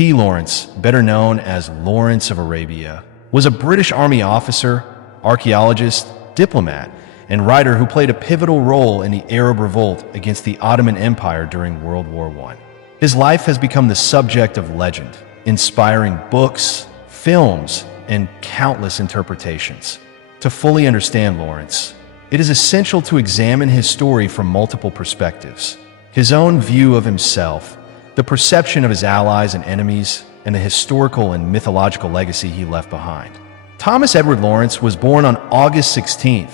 TElawrence, better known as Lawrence of Arabia, was a British Army officer, archaeologist, diplomat, and writer who played a pivotal role in the Arab Revolt against the Ottoman Empire during World War I. His life has become the subject of legend, inspiring books, films, and countless interpretations. To fully understand Lawrence, it is essential to examine his story from multiple perspectives: his own view of himself, the perception of his allies and enemies, and the historical and mythological legacy he left behind. Thomas Edward Lawrence was born on August 16,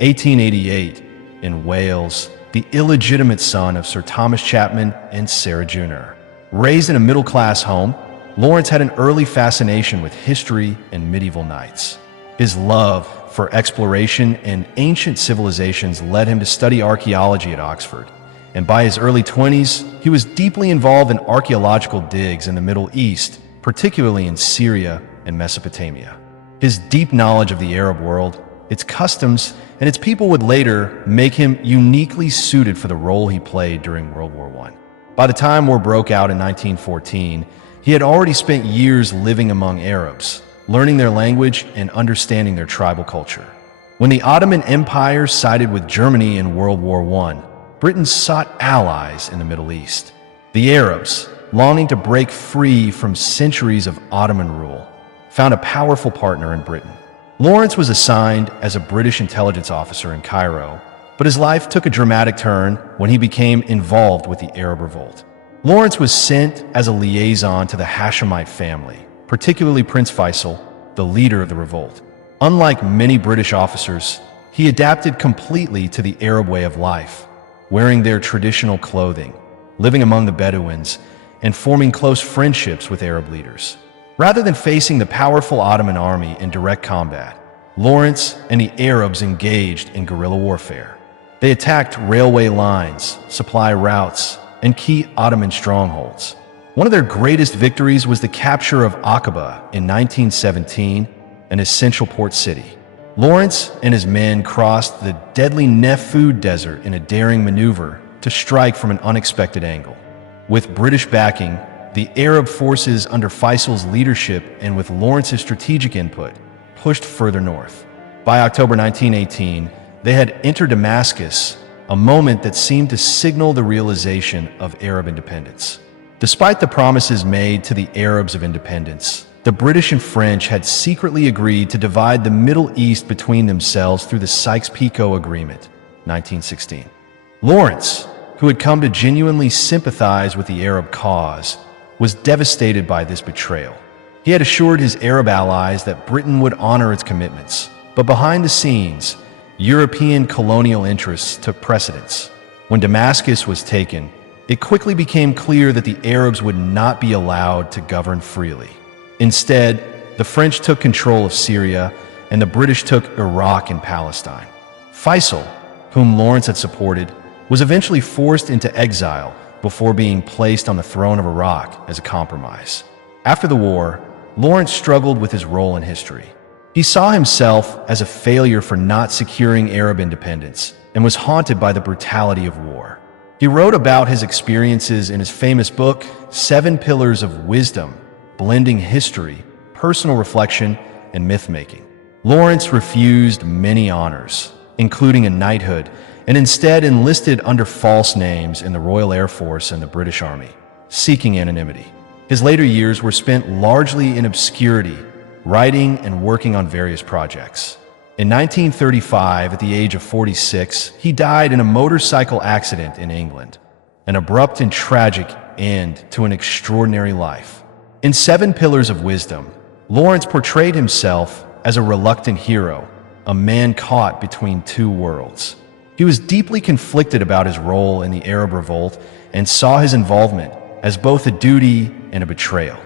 1888, in Wales, the illegitimate son of Sir Thomas Chapman and Sarah Junor. Raised in a middle-class home, Lawrence had an early fascination with history and medieval knights. His love for exploration and ancient civilizations led him to study archaeology at Oxford, and by his early 20s, he was deeply involved in archaeological digs in the Middle East, particularly in Syria and Mesopotamia. His deep knowledge of the Arab world, its customs, and its people would later make him uniquely suited for the role he played during World War I. By the time war broke out in 1914, he had already spent years living among Arabs, learning their language and understanding their tribal culture. When the Ottoman Empire sided with Germany in World War I, Britain sought allies in the Middle East. The Arabs, longing to break free from centuries of Ottoman rule, found a powerful partner in Britain. Lawrence was assigned as a British intelligence officer in Cairo, but his life took a dramatic turn when he became involved with the Arab Revolt. Lawrence was sent as a liaison to the Hashemite family, particularly Prince Faisal, the leader of the revolt. Unlike many British officers, he adapted completely to the Arab way of life, wearing their traditional clothing, living among the Bedouins, and forming close friendships with Arab leaders. Rather than facing the powerful Ottoman army in direct combat, Lawrence and the Arabs engaged in guerrilla warfare. They attacked railway lines, supply routes, and key Ottoman strongholds. One of their greatest victories was the capture of Aqaba in 1917, an essential port city. Lawrence and his men crossed the deadly Nefud Desert in a daring maneuver to strike from an unexpected angle. With British backing, the Arab forces under Faisal's leadership and with Lawrence's strategic input pushed further north. By October 1918, they had entered Damascus, a moment that seemed to signal the realization of Arab independence. Despite the promises made to the Arabs of independence, the British and French had secretly agreed to divide the Middle East between themselves through the Sykes-Picot Agreement, 1916. Lawrence, who had come to genuinely sympathize with the Arab cause, was devastated by this betrayal. He had assured his Arab allies that Britain would honor its commitments, but behind the scenes, European colonial interests took precedence. When Damascus was taken, it quickly became clear that the Arabs would not be allowed to govern freely. Instead, the French took control of Syria, and the British took Iraq and Palestine. Faisal, whom Lawrence had supported, was eventually forced into exile before being placed on the throne of Iraq as a compromise. After the war, Lawrence struggled with his role in history. He saw himself as a failure for not securing Arab independence and was haunted by the brutality of war. He wrote about his experiences in his famous book, 7 Pillars of Wisdom, blending history, personal reflection, and myth-making. Lawrence refused many honors, including a knighthood, and instead enlisted under false names in the Royal Air Force and the British Army, seeking anonymity. His later years were spent largely in obscurity, writing and working on various projects. In 1935, at the age of 46, he died in a motorcycle accident in England, an abrupt and tragic end to an extraordinary life. In 7 Pillars of Wisdom, Lawrence portrayed himself as a reluctant hero, a man caught between two worlds. He was deeply conflicted about his role in the Arab Revolt and saw his involvement as both a duty and a betrayal.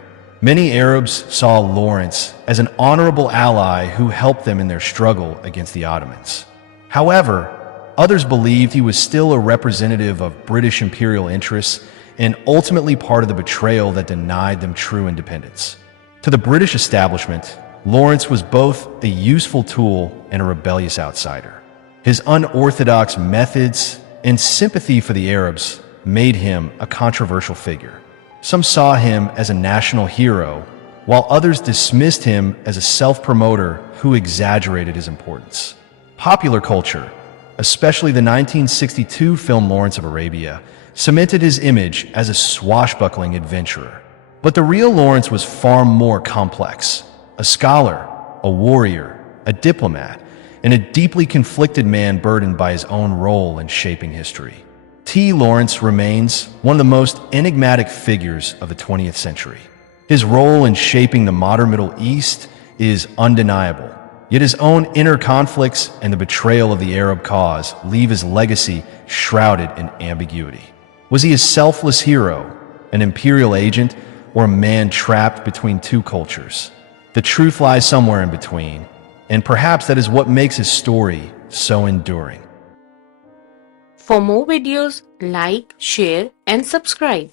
Many Arabs saw Lawrence as an honorable ally who helped them in their struggle against the Ottomans. However, others believed he was still a representative of British imperial interests and ultimately part of the betrayal that denied them true independence. To the British establishment, Lawrence was both a useful tool and a rebellious outsider. His unorthodox methods and sympathy for the Arabs made him a controversial figure. Some saw him as a national hero, while others dismissed him as a self-promoter who exaggerated his importance. Popular culture, especially the 1962 film Lawrence of Arabia, cemented his image as a swashbuckling adventurer. But the real Lawrence was far more complex: a scholar, a warrior, a diplomat, and a deeply conflicted man burdened by his own role in shaping history. TElawrence remains one of the most enigmatic figures of the 20th century. His role in shaping the modern Middle East is undeniable, yet his own inner conflicts and the betrayal of the Arab cause leave his legacy shrouded in ambiguity. Was he a selfless hero, an imperial agent, or a man trapped between two cultures? The truth lies somewhere in between, and perhaps that is what makes his story so enduring. For more videos, like, share, and subscribe.